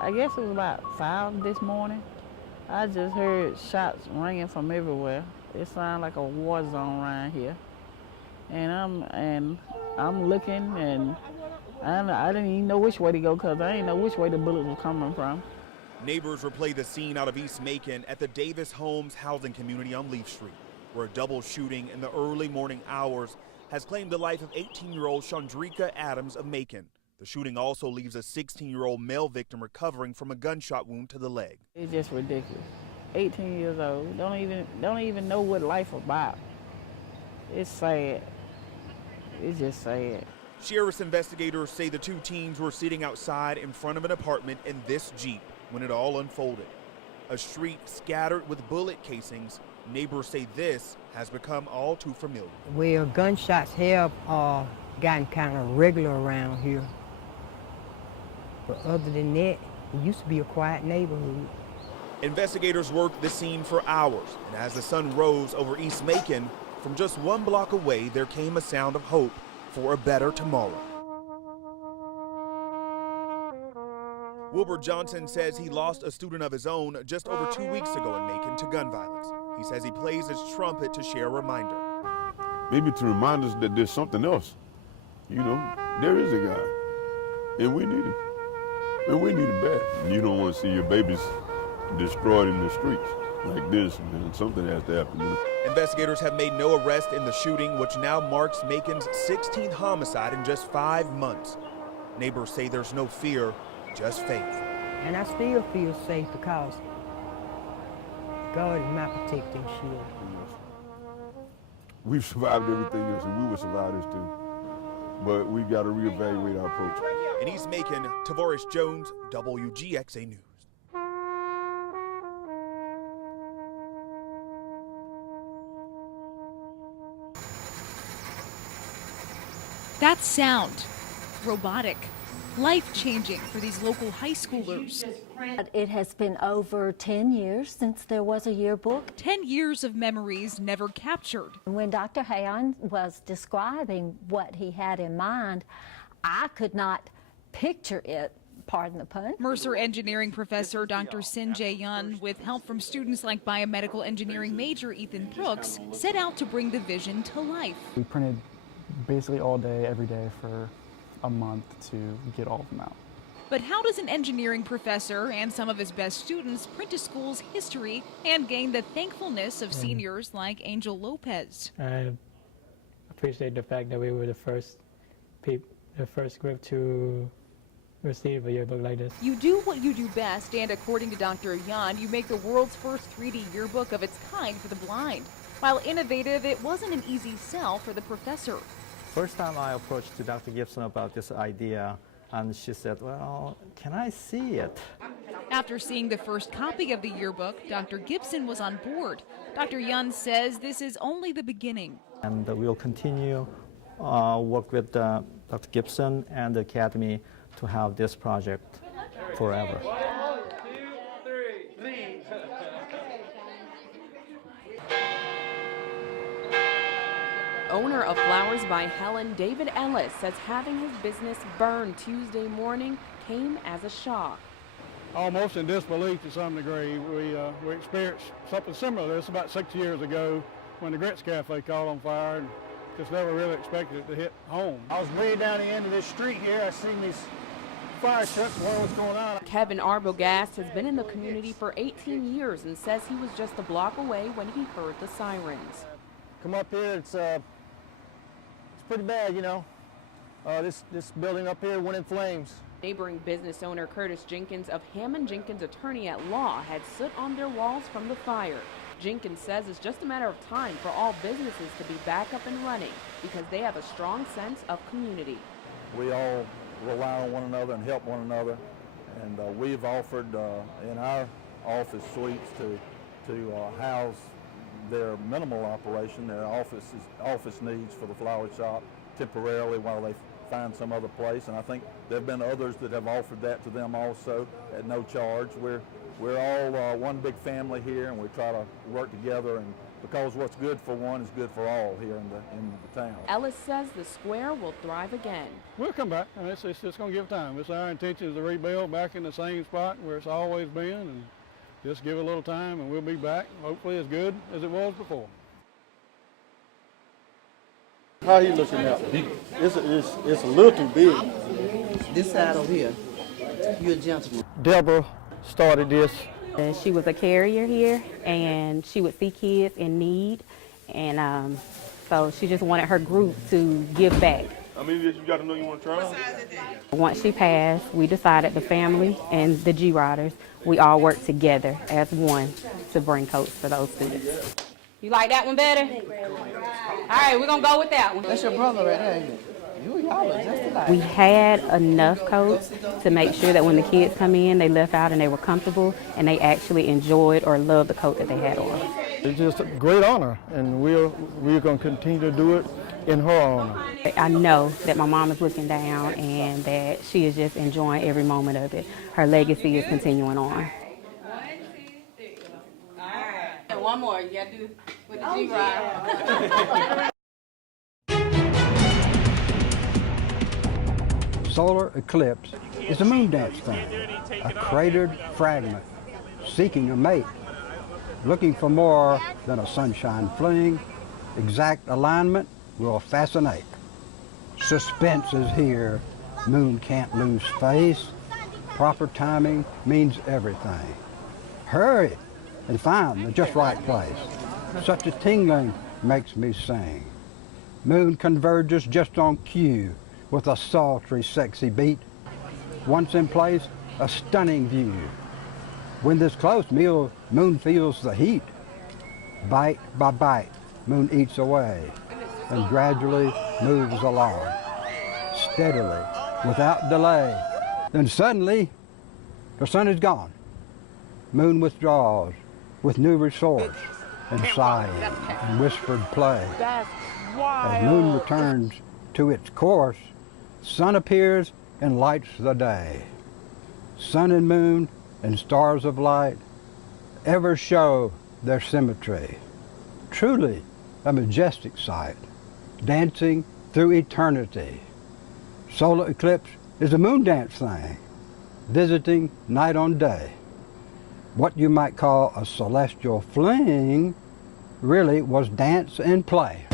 I guess it was about 5 this morning. I just heard shots ringing from everywhere. It sounded like a war zone around here. And I'm looking, and I didn't even know which way to go because I didn't know which way the bullets were coming from. Neighbors replay the scene out of East Macon at the Davis Homes housing community on Leaf Street, where a double shooting in the early morning hours has claimed the life of 18-year-old Chandrika Adams of Macon. The shooting also leaves a 16-year-old male victim recovering from a gunshot wound to the leg. It's just ridiculous. 18 years old, don't even know what life about. It's sad. It's just sad. Sheriff's investigators say the two teens were sitting outside in front of an apartment in this Jeep when it all unfolded. A street scattered with bullet casings. Neighbors say this has become all too familiar. Well, gunshots have gotten kind of regular around here. But other than that, it used to be a quiet neighborhood. Investigators worked the scene for hours, and as the sun rose over East Macon, from just 1 block away, there came a sound of hope for a better tomorrow. Wilbur Johnson says he lost a student of his own just over 2 weeks ago in Macon to gun violence. He says he plays his trumpet to share a reminder. Maybe to remind us that there's something else. You know, there is a God, and we need him. And we need it bad. You don't want to see your babies destroyed in the streets like this, man. Something has to happen. Man. Investigators have made no arrest in the shooting, which now marks Macon's 16th homicide in just 5 months. Neighbors say there's no fear, just faith. And I still feel safe because God is my protecting shield. We've survived everything else, and we will survive this too. But we've got to reevaluate our approach. In East Macon, Tavares Jones, WGXA News. That sound, robotic, life-changing for these local high schoolers. It has been over 10 years since there was a yearbook. 10 years of memories never captured. When Dr. Hayon was describing what he had in mind, I could not picture it, pardon the pun. Mercer engineering professor Dr. Sinjay Yun, with help from students like biomedical engineering major Ethan Brooks, set out to bring the vision to life. We printed basically all day, every day for a month to get all of them out. But how does an engineering professor and some of his best students print a school's history and gain the thankfulness of seniors like Angel Lopez? I appreciate the fact that we were the first group to receive a yearbook like this. You do what you do best, and according to Dr. Yan, you make the world's first 3D yearbook of its kind for the blind. While innovative, it wasn't an easy sell for the professor. First time I approached to Dr. Gibson about this idea, and she said, well, can I see it? After seeing the first copy of the yearbook, Dr. Gibson was on board. Dr. Yun says this is only the beginning. And we'll continue work with Dr. Gibson and the Academy to have this project forever. 1, 2, 3. Owner of Flowers by Helen, David Ellis, says having his business burned Tuesday morning came as a shock. Almost in disbelief to some degree. We experienced something similar to this about 6 years ago when the Grits Cafe caught on fire, and just never really expected it to hit home. I was way down the end of this street here. I seen these fire trucks, what was going on. Kevin Arbogast has been in the community for 18 years and says he was just a block away when he heard the sirens. Come up here, it's pretty bad, you know. This building up here went in flames. Neighboring business owner Curtis Jenkins of Hammond Jenkins Attorney at Law had soot on their walls from the fire. Jenkins says it's just a matter of time for all businesses to be back up and running because they have a strong sense of community. We all rely on one another and help one another, and we've offered in our office suites to house their minimal operation, their office needs for the flower shop temporarily while they find some other place. And I think there have been others that have offered that to them also at no charge. We're we're all one big family here, and we try to work together, and because what's good for one is good for all here in the town. Ellis says the square will thrive again. We'll come back. It's just going to give time. It's our intention to rebuild back in the same spot where it's always been, and just give it a little time, and we'll be back, hopefully as good as it was before. How you looking at it? It's a little too big. This side over here. You're a gentleman. Deborah started this. She was a carrier here, and she would see kids in need, and so she just wanted her group to give back. How many years you got to know you want to try? Once she passed, we decided, the family and the G-Riders, we all worked together as one to bring coats for those students. You like that one better? All right, we're going to go with that one. That's your brother right there, ain't it? Y'all are just alike. We had enough coats to make sure that when the kids come in, they left out and they were comfortable and they actually enjoyed or loved the coat that they had on. It's just a great honor, and we're going to continue to do it in her honor. I know that my mom is looking down and that she is just enjoying every moment of it. Her legacy is continuing on. 1, 2, 3. All right. And one more. You got to do with the G-Ride. Solar eclipse is a moon dance thing, a cratered fragment seeking a mate, looking for more than a sunshine fling. Exact alignment will fascinate. Suspense is here, moon can't lose face. Proper timing means everything. Hurry and find the just right place. Such a tingling makes me sing. Moon converges just on cue, with a sultry, sexy beat. Once in place, a stunning view. When this close, moon feels the heat. Bite by bite, moon eats away and gradually moves along, steadily, without delay. Then suddenly, the sun is gone. Moon withdraws with new resource and sighing and whispered play. As moon returns to its course, sun appears and lights the day. Sun and moon and stars of light ever show their symmetry. Truly a majestic sight, dancing through eternity. Solar eclipse is a moon dance thing, visiting night on day. What you might call a celestial fling really was dance and play.